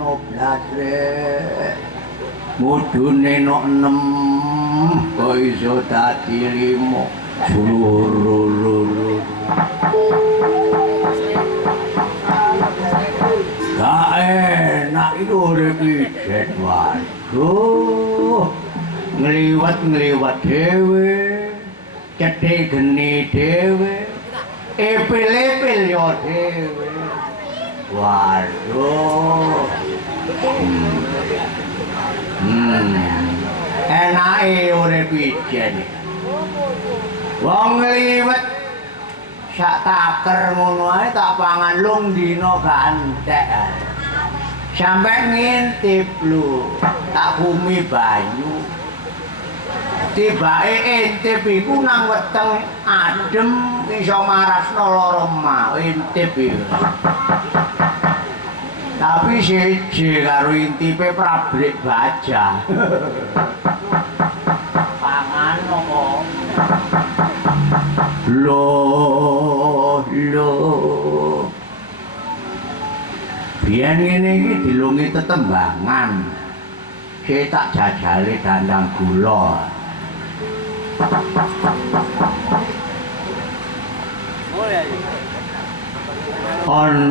noblas rek mudune nok 6 kok iso dadi 5 loro gak enak itu urip iki waduh ngliwat dhewe cethek geni dhewe epil-epil yo dhewe waduh enake urip ijen wong ngliwet sak taker ngono ae tak pangan lung dina gak entek sampe ngintip lho tak bumi banyu tibake intip iku nang weteng adem iso marasno lara mah intip iku tapi siji karo intipe prabrik baja pangan apa loh biyen ngene iki dilungi tetembangan ki tak jajale dandang gula on